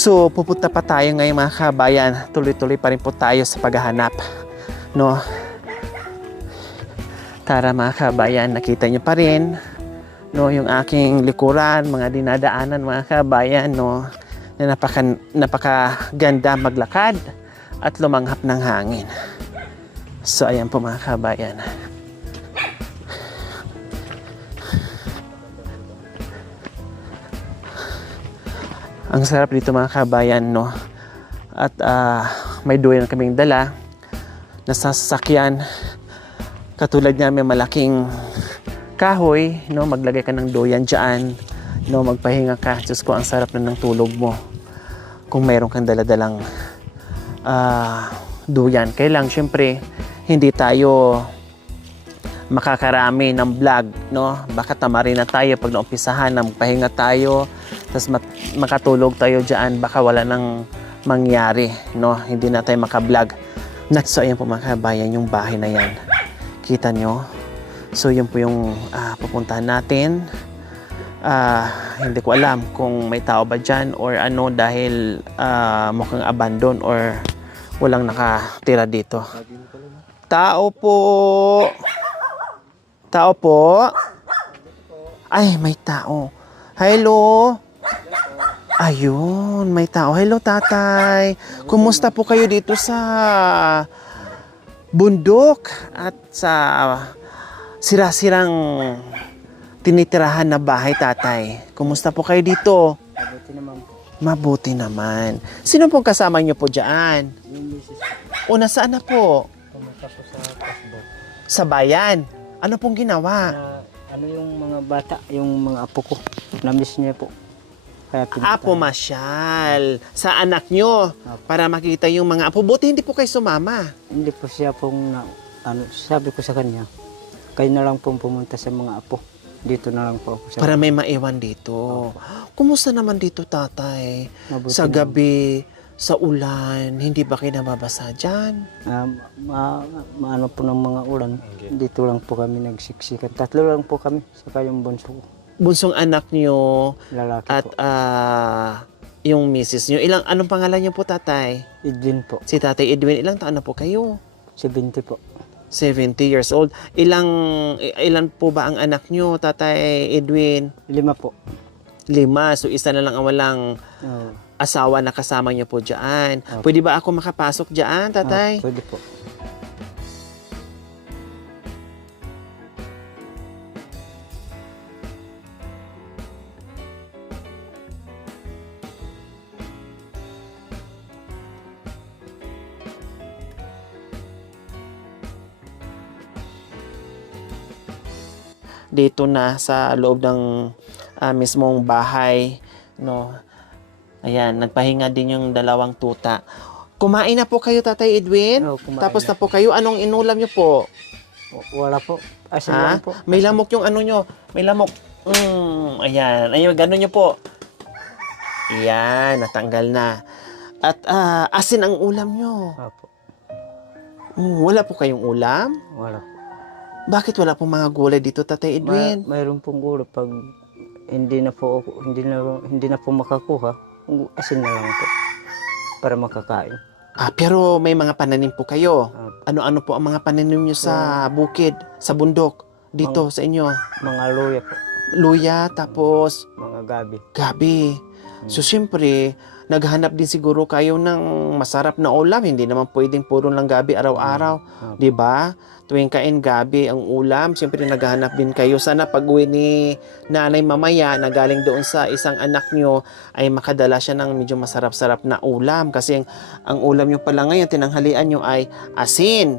So, pupunta pa tayo ngayon mga kabayan. Tuloy-tuloy pa rin po tayo sa paghahanap. No? Tara mga kabayan, nakita nyo pa rin. No, yung aking likuran, mga dinadaanan mga kabayan. No? Na napakaganda maglakad at lumanghap ng hangin. So, ayan po mga kabayan. Ang sarap dito mga kabayan, no? At may duyan kaming dala na sasakyan. Katulad niya may malaking kahoy, no? Maglagay ka ng duyan dyan, no? Magpahinga ka. Diyos ko, ang sarap na ng tulog mo. Kung mayroon kang daladalang duyan. Kailang, syempre, hindi tayo makakarami ng vlog, no? Baka tamarin na tayo pag naumpisahan na magpahinga tayo. Tapos makatulog tayo dyan, baka wala nang mangyari, no? Hindi na tayo makablog. So, ayan po mga kabayan, yung bahay na yan. Kita nyo? So, yun po yung pupuntahan natin. Hindi ko alam kung may tao ba dyan or ano dahil mukhang abandon or walang nakatira dito. Tao po! Tao po! Ay, may tao. Hello! Ayun, may tao. Hello, tatay. Kumusta po kayo dito sa bundok at sa sira-sirang tinitirahan na bahay, tatay? Kumusta po kayo dito? Mabuti naman po. Mabuti naman. Sino pong kasama niyo po dyan? Yung misis O, nasaan na po? pumunta po sa kasbo. Sa bayan. Ano pong ginawa? Na, ano yung mga bata, yung mga apo ko. Na-miss niya po. Kaya pinunta. Pumasyal sa anak nyo para makita yung mga apo. Buti hindi po kayo sumama. Hindi po siya pong, sabi ko sa kanya, kayo na lang pong pumunta sa mga apo. Dito na lang po ako. Para may maiwan dito. Kumusta naman dito, tatay? Mabuti Sa naman. gabi, sa ulan, hindi ba kayo nababasa dyan? Maano po ng mga ulan. Dito lang po kami nagsiksikan. Tatlo lang po kami. Saka yung bunso ko. Bunsong anak nyo Lalaki at po. yung misis nyo. Anong pangalan nyo po, tatay? Edwin po. Si tatay Edwin, ilang taon na po kayo? 70 po. 70 years old. Ilan po ba ang anak nyo, tatay Edwin? 5 po. 5. So, isa na lang ang walang Oo. asawa na kasama niyo po dyan. Pwede ba ako makapasok dyan, tatay? Pwede po. Dito na sa loob ng mismong bahay, no. Ayan, nagpahinga din yung dalawang tuta. Kumain na po kayo, tatay Edwin? Oo, kumain Tapos na. na po kayo. Anong inulam niyo po? Wala po. Asin Ha? lang po. May lamok yung ano nyo. May lamok. Ayan. Ayun, gano'n nyo po. Ayan, natanggal na. At asin ang ulam nyo. Opo. Wala po kayong ulam? Wala. Bakit wala pong mga gulay dito, tatay Edwin? Mayroon pong gulo pag hindi na po makakuha, asin na lang po para makakain. Pero may mga pananim po kayo. Opo. Ano-ano po ang mga pananim nyo sa bukid, sa bundok, dito sa inyo? Mga luya po, Luya, tapos mga gabi. gabi. So, siyempre, naghanap din siguro kayo ng masarap na ulam. Hindi naman pwedeng puro lang gabi araw-araw. Di ba? Tuwing kain gabi ang ulam, siyempre naghahanap din kayo. Sana pag-uwi ni nanay mamaya na galing doon sa isang anak nyo, ay makadala siya ng medyo masarap-sarap na ulam. Kasi ang ulam nyo pala ngayon, tinanghalian nyo ay asin.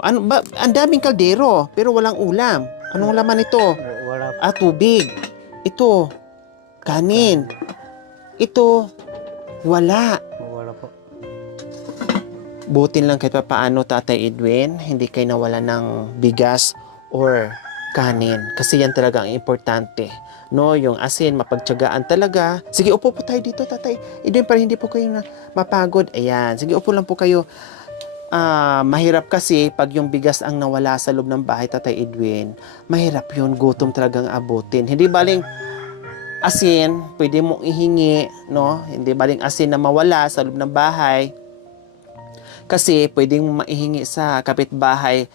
Ano ba? Ang daming kaldero, pero walang ulam. Anong laman ito? Wala po. Tubig. Ito, kanin. Ito, wala. Wala po. Butin lang kahit paano, tatay Edwin, hindi kayo nawala ng bigas or kanin. Kasi yan talaga ang importante. No, yung asin, mapagtiyagaan talaga. Sige, upo po tayo dito, tatay Edwin, para hindi po kayo mapagod. Ayan, sige, upo lang po kayo. Mahirap kasi pag yung bigas ang nawala sa loob ng bahay, tatay Edwin. Mahirap yun, gutom talagang abutin. Hindi baling asin, pwede mong ihingi, no? Hindi baling asin na mawala sa loob ng bahay. Kasi pwede mo maihingi sa kapitbahay,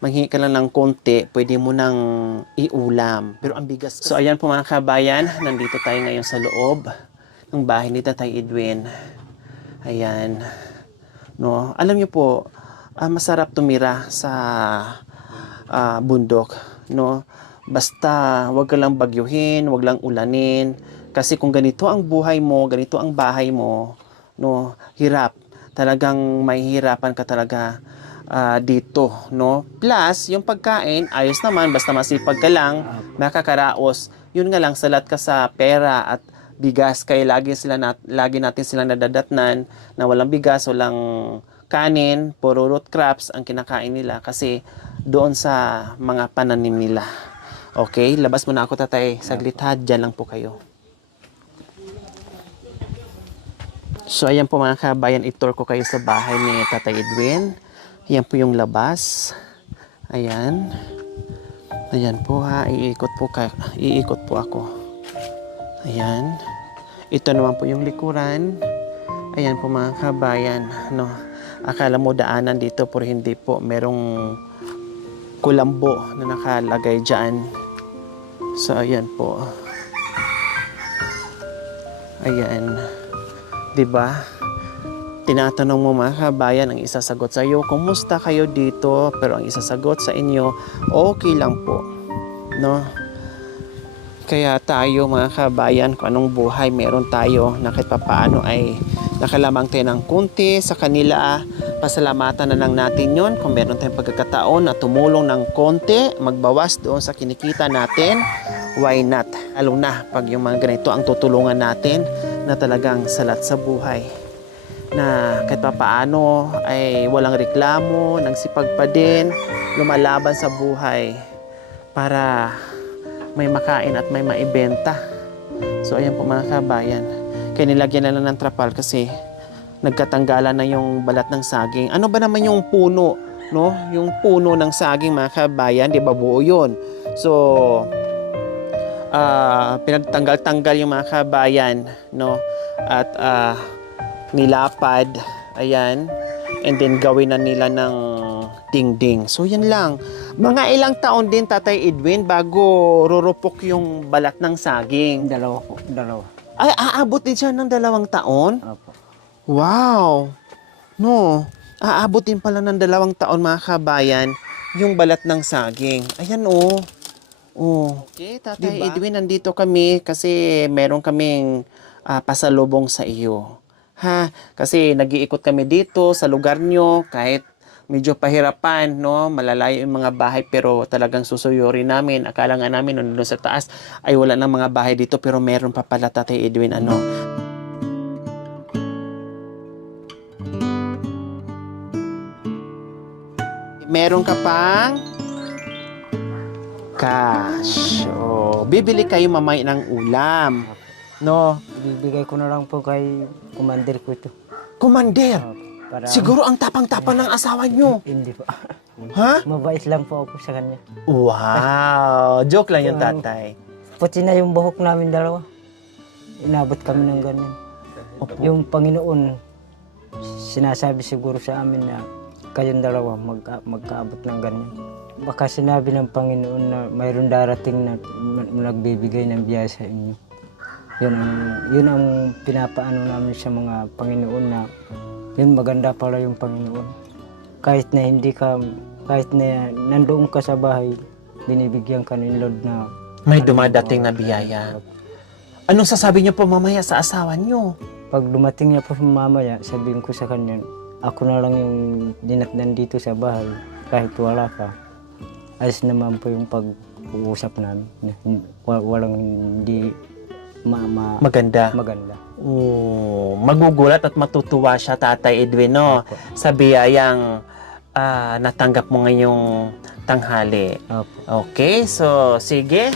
manghingi ka lang ng konti, pwede mo nang iulam. Pero ang bigas. So ayan po mga kabayan, nandito tayo ngayon sa loob ng bahay ni Tatay Edwin. Ayan. No, alam niyo po, masarap tumira sa bundok, no? Basta wag ka lang bagyuhin, wag lang ulanin, kasi kung ganito ang buhay mo, ganito ang bahay mo, no, hirap. Talagang mahihirapan ka talaga dito, no? Plus, yung pagkain, ayos naman, basta masipag ka lang, makakaraos. Yun nga lang, salat ka sa pera at bigas, kaya lagi natin sila nadadatnan na walang bigas, walang kanin, puro root crops ang kinakain nila kasi doon sa mga pananim nila. Okay, labas muna ako, tatay. Saglit ha, dyan lang po kayo. So, ayan po mga kabayan, itur ko kayo sa bahay ni Tatay Edwin. Ayan po yung labas. Ayan. Ayan po ha, iikot po ako. Ayan. Ito naman po yung likuran. Ayan po mga kabayan, no. Akala mo daanan dito pero hindi po. Merong kulambo na nakalagay dyan. So, ayan po. Ayan. Diba? Tinatanong mo mga kabayan, ang isasagot sa iyo, kumusta kayo dito? Pero ang isasagot sa inyo, okay lang po. No? Kaya tayo mga kabayan, kung anong buhay meron tayo na kahit papaano ay nakalamang tayo ng kunti sa kanila, pasalamatan na lang natin yon. Kung meron tayong pagkakataon na tumulong ng konti, magbawas doon sa kinikita natin, why not? Lalo na pag yung mga ganito ang tutulungan natin na talagang salat sa buhay. Na kahit papaano ay walang reklamo, nagsipag pa din, lumalaban sa buhay para may makain at may maibenta. So ayan po mga kabayan. Kaya nilagyan na lang ng trapal kasi nagkatanggalan na yung balat ng saging. Ano ba naman yung puno, no? Yung puno ng saging mga kabayan, di ba buo yun? So, pinagtanggal-tanggal yung mga kabayan, no? At nilapad, ayan. And then gawin na nila ng dingding. So yan lang. Mga ilang taon din Tatay Edwin bago rurupok yung balat ng saging. Dalawa po, dalawa. Ay, aabot din siya ng 2 taon? Opo. Wow! No, aabot din pala ng 2 taon mga kabayan yung balat ng saging. Ayan oh. Oh. Okay, Tatay Edwin, nandito kami kasi meron kaming pasalubong sa iyo. Ha? Kasi nag-iikot kami dito sa lugar nyo kahit medyo pahirapan, no? Malalayo yung mga bahay pero talagang susuyurin namin. Akala nga namin nung sa taas ay wala nang mga bahay dito pero meron pa pala Tatay Edwin, ano? Meron ka pang cash. Oh, bibili kayo mamay ng ulam. No? Ibibigay ko na lang po kay commander ko ito. Commander, Para siguro ang tapang-tapang ng asawa nyo. hindi po. Ha? Mabait lang po ako sa kanya. Wow! Joke lang yung tatay. Puti na yung buhok namin dalawa. Inabot kami ng ganyan. Opo. Yung Panginoon, sinasabi siguro sa amin na kayong dalawa magkaabot ng ganyan. Baka sinabi ng Panginoon na mayroon darating na nagbibigay ng biyaya sa inyo. Yun ang pinapaano namin sa mga Panginoon na yun maganda pala yung Panginoon. Kahit na nandoon ka sa bahay, binibigyan ka ni Lord na May dumadating na biyaya. Anong sasabi niyo po mamaya sa asawa niyo? pag dumating niya po mamaya, sabihin ko sa kanya, ako na lang yung dinatnan dito sa bahay, kahit wala ka. Ayos naman po yung pag-uusap namin. Walang hindi Maganda. maganda. Oh, magugulat at matutuwa siya, Tatay Edwin, no? Opo. Sa biyayang natanggap mo ngayong tanghali. Opo. Okay, so sige.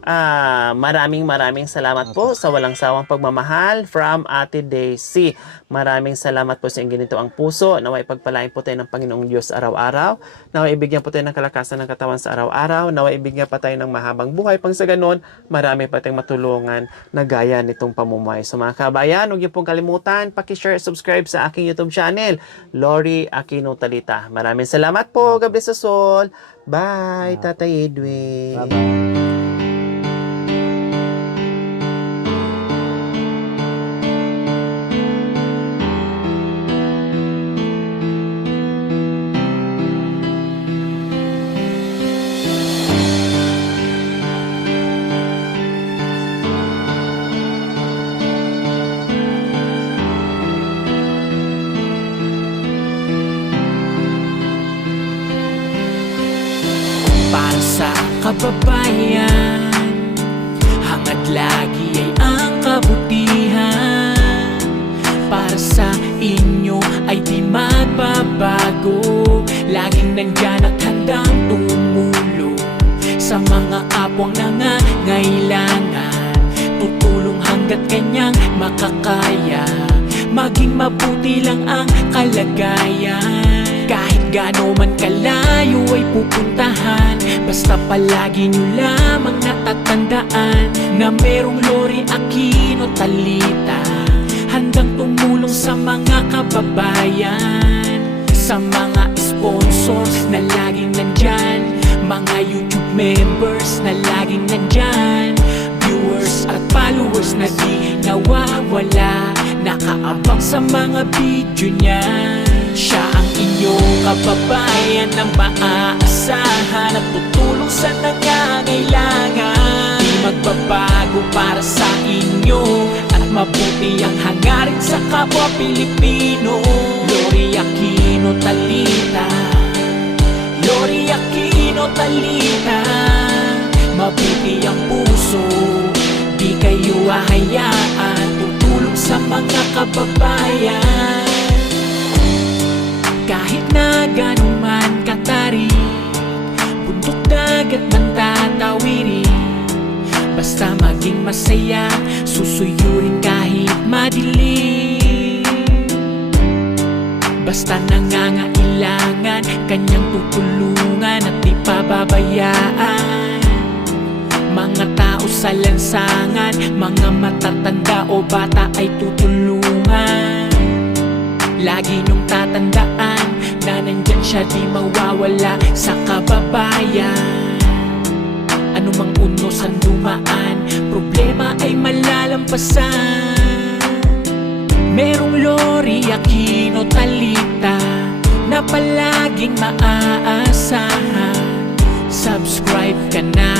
Maraming salamat po sa walang sawang pagmamahal from Ate Daisy. Maraming salamat po sa inyong ginito ang puso. Naway pagpalain po tayo ng Panginoong Diyos araw-araw. Naway ibigyan po tayo ng kalakasan ng katawan sa araw-araw. Naway ibigyan pa tayo ng mahabang buhay. Pang sa ganun, marami pa tayong matulungan na gaya nitong pamumuhay. So mga kabayan, huwag niyo pong kalimutan, paki-share, subscribe sa aking YouTube channel, Lori Aquino Talita. Maraming salamat po. God bless us all. Bye, Tatay Edwin. Bye-bye. Para sa kababayan, hangad lagi ay ang kabutihan. Para sa inyo ay di magbabago, laging nandyan at handang tumulong sa mga kapwang nangangailangan. Tutulong hanggat kanyang makakaya, maging mabuti lang ang kalagayan. Kahit gaano man kalayo ay pupuntahan, basta palagi nyo lamang natatandaan na merong Lori Aquino Talita, handang tumulong sa mga kababayan. Sa mga sponsors na laging nandyan, mga YouTube members na laging nandyan, viewers at followers na di nawawala, nakaabang sa mga video niya. Siya ang inyong kababayan na maaasahan at tutulong sa nangangailangan. Di magbabago para sa inyo at mabuti ang hangarin sa kapwa Pilipino. Lori Aquino Talita, Lori Aquino Talita, mabuti ang puso, di kayo hahayaan, tutulong sa mga kababayan. Kahit na gano'n man katarik, bundok dagat man tatawirin, basta maging masaya, susuyurin kahit madilim. Basta nangangailangan, kanyang tutulungan at di pababayaan. Mga tao sa lansangan, mga matatanda o bata ay tutulungan. Lagi niyong tatandaan na nandyan siya, di mawawala sa kababayan. Anumang unos ang dumaan, problema ay malalampasan. Merong Lori Aquino Talita na palaging maaasahan. Subscribe ka na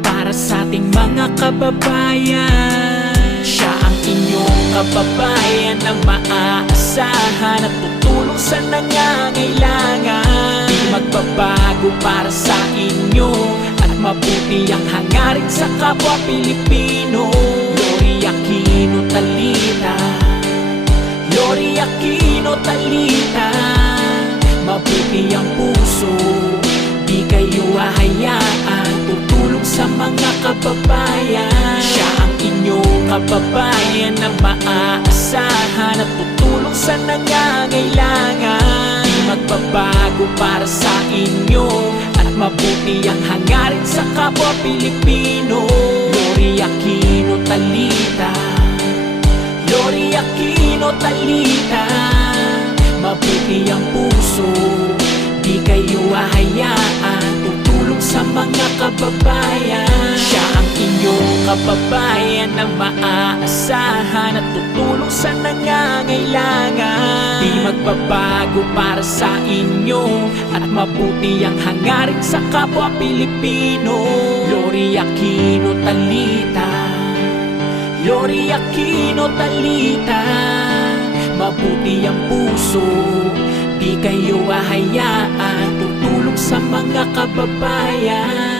para sa ating mga kababayan. Siya ang inyong kababayan na maaasahan at tutulong sa nangangailangan. Di magbabago para sa inyo at mabuti ang hangarin sa kapwa Pilipino. Lori Aquino Talita, Lori Aquino Talita, mabuti ang puso, di kayo hahayaan, tutulong sa mga kababayan. Siya ang inyong kababayan na maaasahan at tutulong sa nangangailangan. Di magbabago para sa inyo at mabuti ang hangarin sa kapwa Pilipino. Lori Aquino Talita, Lori Aquino Talita, mabuti ang puso, di kayo hahayaan, tutulong sa mga kababayan. Siya ang inyong kababayan na maaasahan at tutulong sa nangangailangan. Di magbabago para sa inyo at mabuti ang hangarin sa kapwa Pilipino. Lori Aquino Talita, Lori Aquino Talita, mabuti ang puso, di kayo hahayaan, tutulong sa mga kababayan.